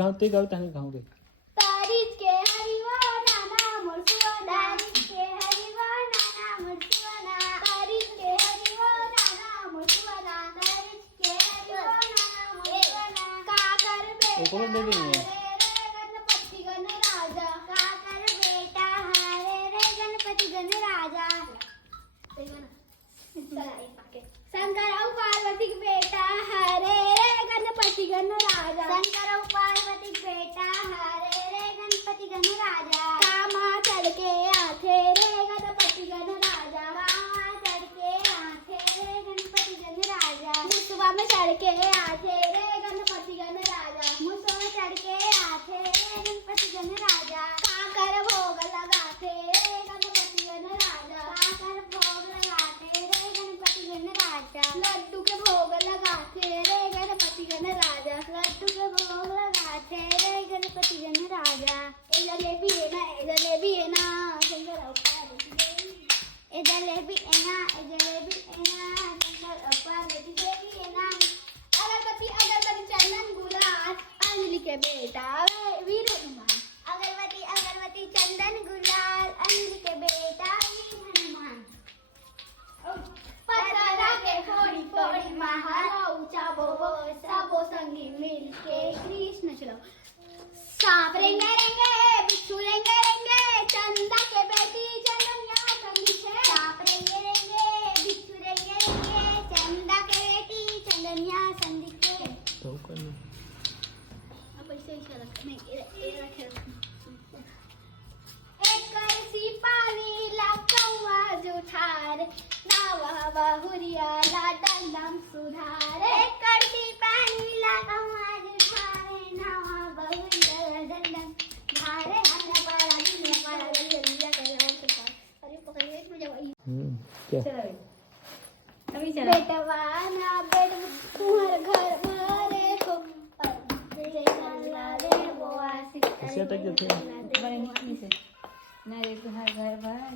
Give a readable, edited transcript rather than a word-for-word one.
गाँव ते गाँव ताने गाँव गए तारीज के हरिवा नाना मुर्सुवाना तारीज के हरिवा नाना मुर्सुवाना तारीज के हरिवा नाना मुर्सुवाना तारीज के हरिवा नाना मुर्सुवाना काकर ओकरो दे बेटा देंगे रे गणपति गण राजा काकर बेटा हारे रे गणपति गण राजा शंकर और पार्वती के बेटा हरे रे गणपति गण राजा शंकर और पार्वती के बेटा हरे रे गणपति गण राजा कामा चढ़ के आथे रे गणपति गण राजा कामा चढ़ के आथे रे गणपति गण राजा मुसवा में चढ़ के आथे रे गणपति गण राजा मुसवा में चढ़ के आथे रे गणपति गण राजा काकर भोग लगाथे रे गणपति गण राजा काकर भोग लगाथे रे गणपति गण राजा लड्डू के भोग लगाथे रे गणपति गण राजा लड्डू के भोग लगाथे रे गणपति गण राजा ए जलेबी है ना ए जलेबी है ना शंकर ए जलेबी है ना ए जलेबी है ना शंकर पार्वती देवी है ना अगरबत्ती अगरबत्ती चंदन गुलाल अंजलि के बेटा वीर हनुमान अगरबत्ती अगरबत्ती चंदन गुलाल अंजलि के बेटा वीर हनुमान पतरा के फोड़ी फोड़ी महारा ऊंचा बोबो सबो संगी मिल के कृष्ण चलो सांप रेंगे रेंगे बिच्छू रेंगे रेंगे चंदा के बेटी चंदनिया संगी है सांप रेंगे रेंगे बिच्छू रेंगे रेंगे चंदा के बेटी चंदनिया संगी है तो करना अब ऐसे ही चला नहीं ये रखे एक करसी पानी लकवा जुठार नावा बहुरिया लाडन दम सुधार एक करसी पानी लकवा जुठार नावा बहुरिया लाडन दम धारे हल्ला पारा ने पारा लिया करो के पास अरे पकड़िए इसमें जाओ क्या चलो अभी चलो बेटवा ना बेट तुम्हारे घर भरे को बेटे चला रे बोआ ऐसे तक जो थे बड़े निकली से ना रे तुम्हारे घर बाहर